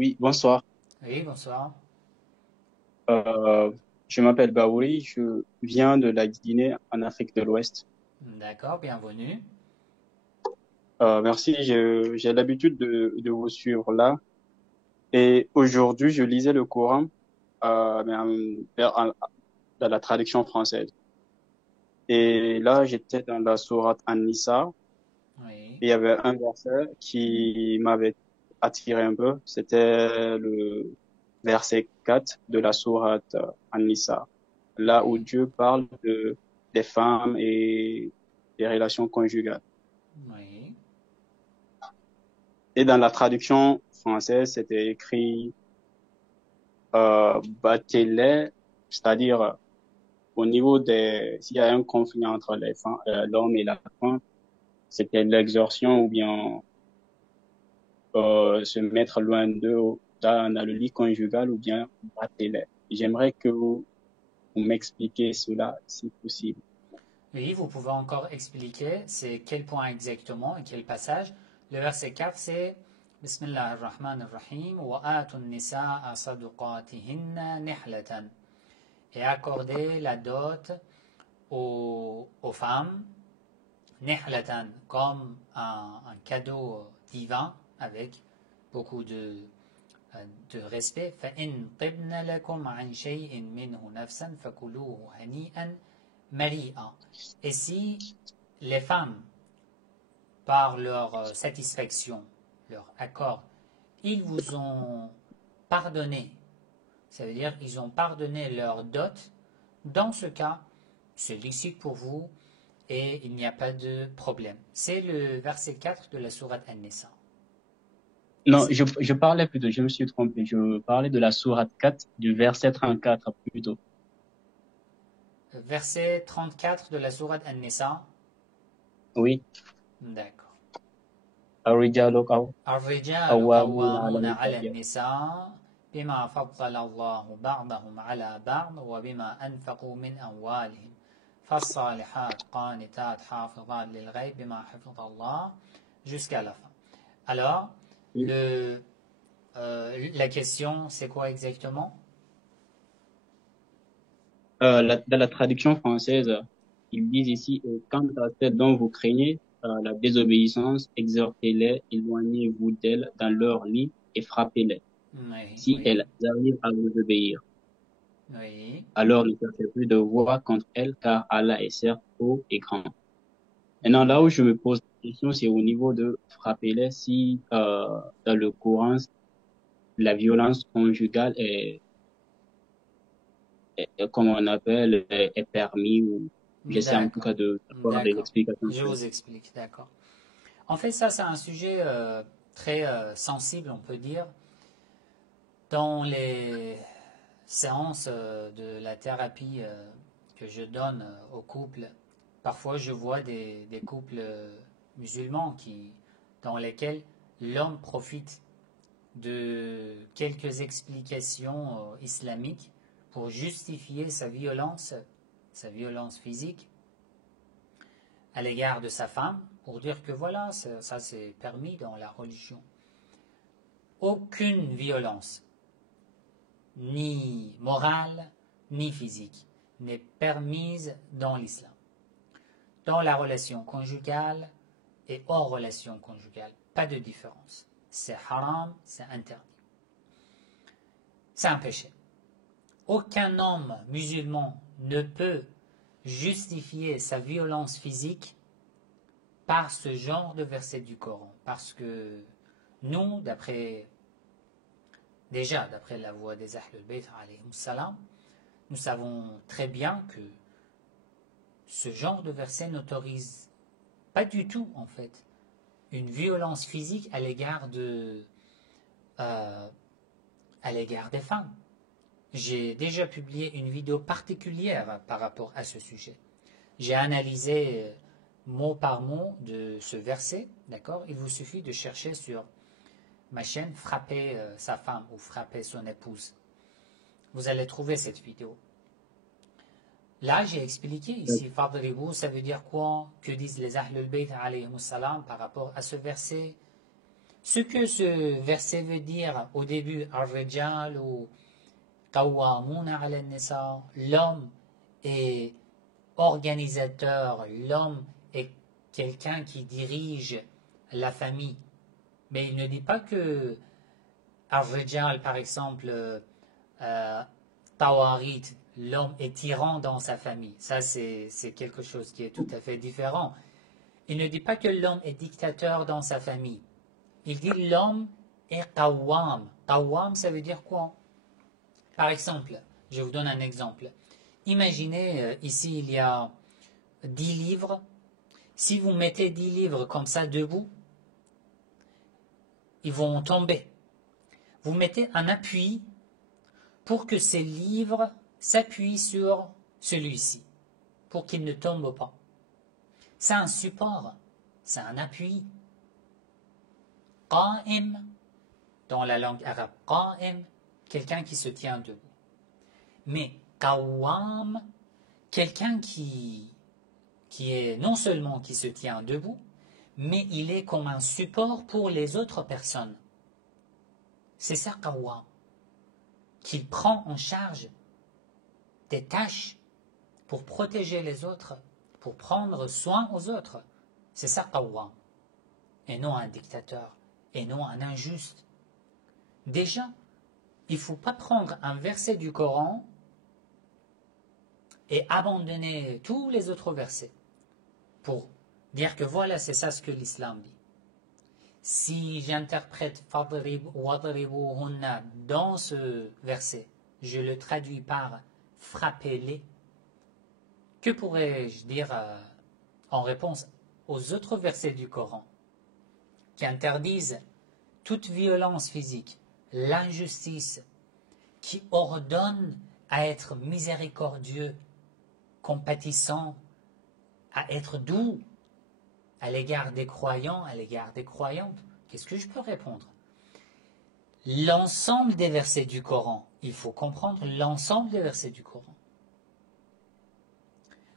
Oui, bonsoir. Oui, bonsoir. Euh, je m'appelle Baouri, je viens de la Guinée en Afrique de l'Ouest. D'accord, bienvenue. Merci, j'ai l'habitude de vous suivre là. Et aujourd'hui, je lisais le Coran mais dans la traduction française. Oui, Et là, j'étais dans la sourate An-Nisa oui, et il y avait un verset qui m'avait attiré un peu. C'était le verset 4 de la sourate An-Nisa, là où oui, Dieu parle des femmes et des relations conjugales. oui. Et dans la traduction française, c'était écrit bâtez-les, c'est-à-dire au niveau s'il y a un conflit entre l'homme et la femme, c'était l'exorsion ou bien se mettre loin d'eux dans le lit conjugal ou bien bâtez-les. J'aimerais que vous m'expliquiez cela si possible. Oui, vous pouvez encore expliquer c'est quel point exactement et quel passage. Le verset 4, c'est Bismillah ar-Rahman ar-Rahim wa atun nisaa saduqatihinna nihlatan et accorder la dot aux femmes nihlatan comme un cadeau divin avec beaucoup de respect. فإن طبن لكم عن شيء منه نفسا فكلوه هنيئا مريئا. Et si les femmes, par leur satisfaction, leur accord, ils vous ont pardonné, ça veut dire ils ont pardonné leur dot, dans ce cas, c'est licite pour vous et il n'y a pas de problème. C'est le verset 4 de la sourate An-Nisa. Non, je parlais plutôt, je me suis trompé. Je parlais de la sourate 4, du verset 34 plutôt. Verset 34 de la sourate An-Nisa. Oui. D'accord. الرجال الرجال قوامون على قوامون على النساء. النساء بما فضل الله بعضهم على بعض وبما أنفقوا من أموالهم فالصالحات قانتات حافظات للغيب بما حفظ الله jusqu'à la fin. Alors, Oui. la question, c'est quoi exactement? Dans la traduction française, ils disent ici, quant à celles dont vous craignez la désobéissance, exhortez-les, éloignez-vous d'elles dans leur lit et frappez-les. Oui, Si oui, elles arrivent à vous obéir, oui. alors ne cherchez plus de voix contre elles, car Allah est certes haut et grand. Maintenant, là où je D'accord. me pose la question, c'est au niveau de frapper-les si dans le Coran, la violence conjugale comme on appelle, est permis ou j'essaie en tout D'accord. cas de avoir des D'accord. explications Je sur. vous explique. D'accord. En fait, ça, c'est un sujet très sensible, on peut dire. Dans les séances de la thérapie que je donne aux couples, parfois je vois des couples musulmans dans lesquels l'homme profite de quelques explications islamiques pour justifier sa violence physique à l'égard de sa femme, pour dire que voilà, ça c'est permis dans la religion. Aucune violence ni morale, ni physique, n'est permise dans l'islam. Dans la relation conjugale et hors relation conjugale, pas de différence. C'est haram, c'est interdit. C'est un péché. Aucun homme musulman ne peut justifier sa violence physique par ce genre de verset du Coran. Parce que nous, d'après la voix des Ahlul Bayt, nous savons très bien que ce genre de verset n'autorise pas du tout, en fait, une violence physique euh, à l'égard des femmes. J'ai déjà publié une vidéo particulière par rapport à ce sujet. J'ai analysé mot par mot de ce verset, d'accord? Il vous suffit de chercher sur ma chaîne frapper sa femme ou frapper son épouse. Vous allez trouver cette vidéo. Là, j'ai expliqué ici, Fadribou, ça veut dire quoi? Que disent les Ahlul Bayt alayhi salam par rapport à ce verset? Ce que ce verset veut dire au début, Ar-Rijal ou Qawwamuna ala nisa, l'homme est organisateur, l'homme est quelqu'un qui dirige la famille. Mais il ne dit pas que Ar-Rijal, par exemple, Tawarit, l'homme est tyran dans sa famille. Ça, c'est quelque chose qui est tout à fait différent. Il ne dit pas que l'homme est dictateur dans sa famille. Il dit l'homme est qawwam. Qawwam, ça veut dire quoi? Par exemple, je vous donne un exemple. Imaginez, ici, il y a 10 livres. Si vous mettez 10 livres comme ça debout, ils vont tomber. Vous mettez un appui pour que ces livres s'appuient sur celui-ci, pour qu'il ne tombe pas. C'est un support, c'est un appui. Qa'im, dans la langue arabe, qa'im, quelqu'un qui se tient debout. Mais qawwam, quelqu'un qui est non seulement qui se tient debout, mais il est comme un support pour les autres personnes. C'est ça qawwam, qu'il prend en charge des tâches pour protéger les autres, pour prendre soin aux autres. C'est ça qawwam, et non un dictateur, et non un injuste. Déjà, il ne faut pas prendre un verset du Coran et abandonner tous les autres versets pour dire que voilà, c'est ça ce que l'islam dit. Si j'interprète wadribuhunna dans ce verset, je le traduis par frappez-les, que pourrais-je dire en réponse aux autres versets du Coran qui interdisent toute violence physique, l'injustice, qui ordonnent à être miséricordieux, compatissant, à être doux à l'égard des croyants, à l'égard des croyantes? Qu'est-ce que je peux répondre? L'ensemble des versets du Coran, il faut comprendre l'ensemble des versets du Coran.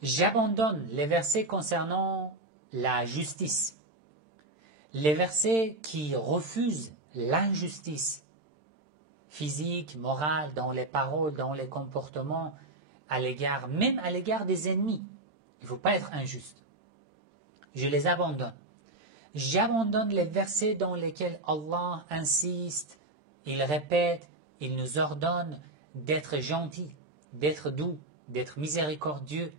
J'abandonne les versets concernant la justice, les versets qui refusent l'injustice physique, morale, dans les paroles, dans les comportements, même à l'égard des ennemis. Il ne faut pas être injuste. Je les abandonne. J'abandonne les versets dans lesquels Allah insiste, il répète, il nous ordonne d'être gentil, d'être doux, d'être miséricordieux,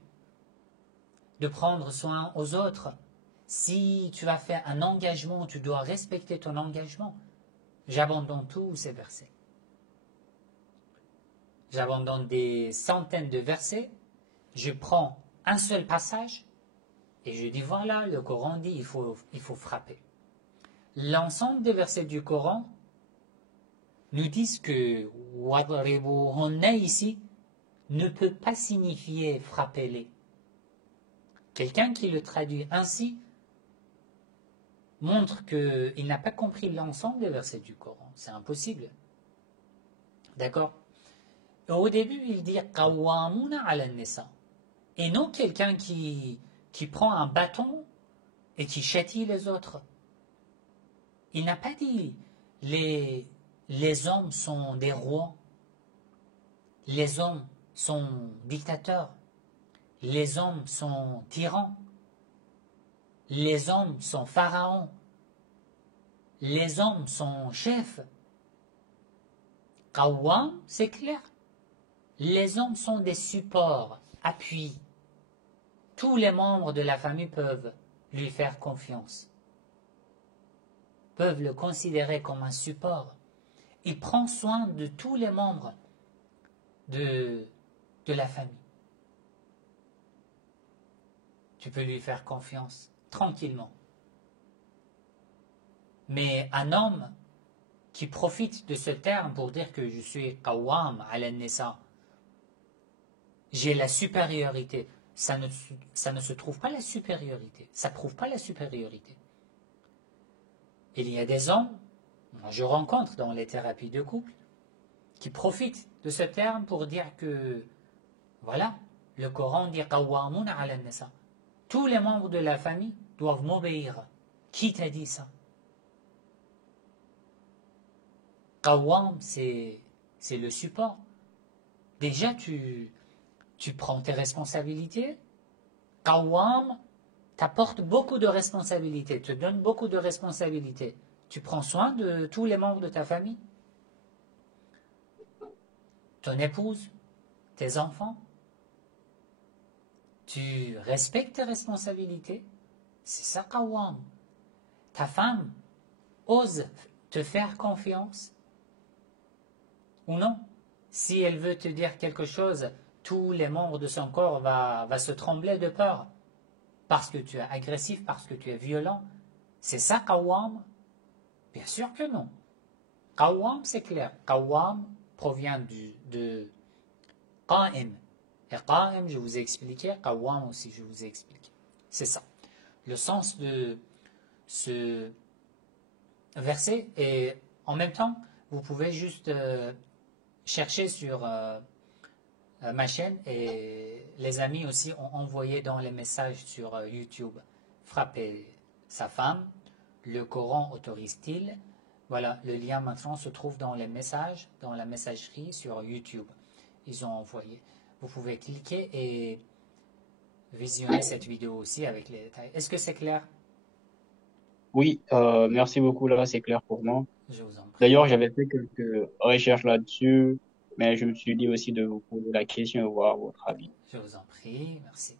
de prendre soin aux autres. Si tu as fait un engagement, tu dois respecter ton engagement. J'abandonne tous ces versets. J'abandonne des centaines de versets. Je prends un seul passage et je dis voilà, le Coran dit il faut frapper. L'ensemble des versets du Coran nous disent que wadribuhunna ici ne peut pas signifier frapper-les. Quelqu'un qui le traduit ainsi montre qu'il n'a pas compris l'ensemble des versets du Coran. C'est impossible. D'accord? Au début, il dit qawwamuna ala nisa. Et non quelqu'un qui prend un bâton et qui châtie les autres. Il n'a pas dit les hommes sont des rois, les hommes sont dictateurs, les hommes sont tyrans, les hommes sont pharaons, les hommes sont chefs. Qawwam, c'est clair. Les hommes sont des supports, appuis. Tous les membres de la famille peuvent lui faire confiance, peuvent le considérer comme un support. Il prend soin de tous les membres de la famille. Tu peux lui faire confiance tranquillement. Mais un homme qui profite de ce terme pour dire que je suis qawwam ala nisa, j'ai la supériorité, ça ne se trouve pas la supériorité, ça prouve pas la supériorité. Il y a des hommes, moi je rencontre dans les thérapies de couple, qui profitent de ce terme pour dire que, voilà, le Coran dit qawwamun ala nisa. Tous les membres de la famille doivent m'obéir. Qui t'a dit ça? Qawwam, c'est le support. Déjà, tu prends tes responsabilités. Qawwam t'apporte beaucoup de responsabilités, te donne beaucoup de responsabilités. Tu prends soin de tous les membres de ta famille. Ton épouse, tes enfants. Tu respectes tes responsabilités. C'est ça, Qawwam. Ta femme ose te faire confiance ou non. Si elle veut te dire quelque chose, tous les membres de son corps va se trembler de peur parce que tu es agressif, parce que tu es violent. C'est ça, Qawwam? Bien sûr que non. Qawwam, c'est clair. Qawwam provient de Qa'im. Et Qa'im, je vous ai expliqué. Qawwam aussi, je vous ai expliqué. C'est ça. Le sens de ce verset. Et en même temps, vous pouvez juste chercher sur ma chaîne, et les amis aussi ont envoyé dans les messages sur YouTube. Frapper sa femme, le Coran autorise-t-il? Voilà, le lien maintenant se trouve dans les messages, dans la messagerie sur YouTube. Ils ont envoyé. Vous pouvez cliquer et visionner cette vidéo aussi avec les détails. Est-ce que c'est clair? Oui, merci beaucoup, là, c'est clair pour moi. Je vous en D'ailleurs, prie. j'avais fait quelques recherches là-dessus, mais je me suis dit aussi de vous poser la question et voir votre avis. Je vous en prie. Merci.